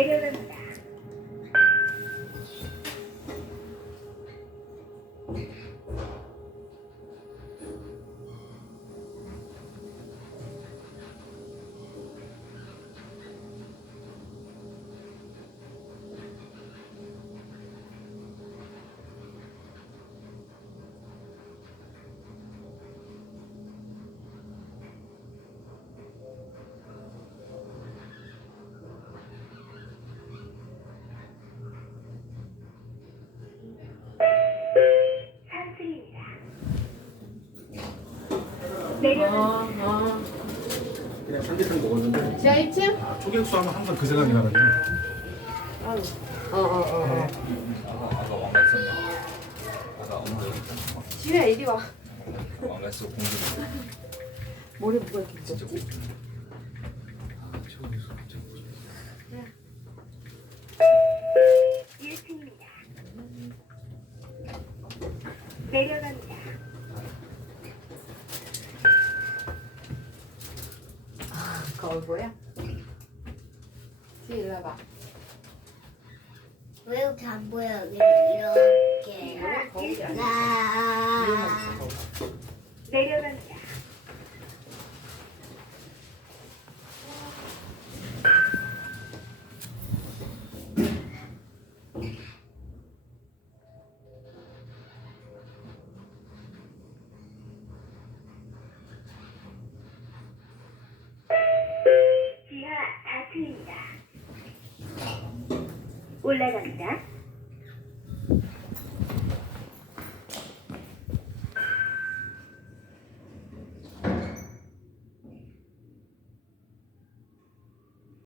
내려갑니다. 상승입니다. 내려갑니다. 그냥 삼계탕 먹었는데 지하 1층? 초계국수 하면 항상 그 생각이 나가지고 아까 왕가 있었나? 아까 엄마 여기 있잖아. 지우야 이리 와. 왕가 있어 공주. 머리 묶어 이렇게 진짜 묶었지? 초계국수 진짜 1층입니다. 내려갑니다. 거울 보여? 지우 이리 와봐. 왜 이렇게 안 보여? 이렇게. 이거는 거울이 아니야. 아. 내려갑니다. 지하 4층입니다. 올라갑니다.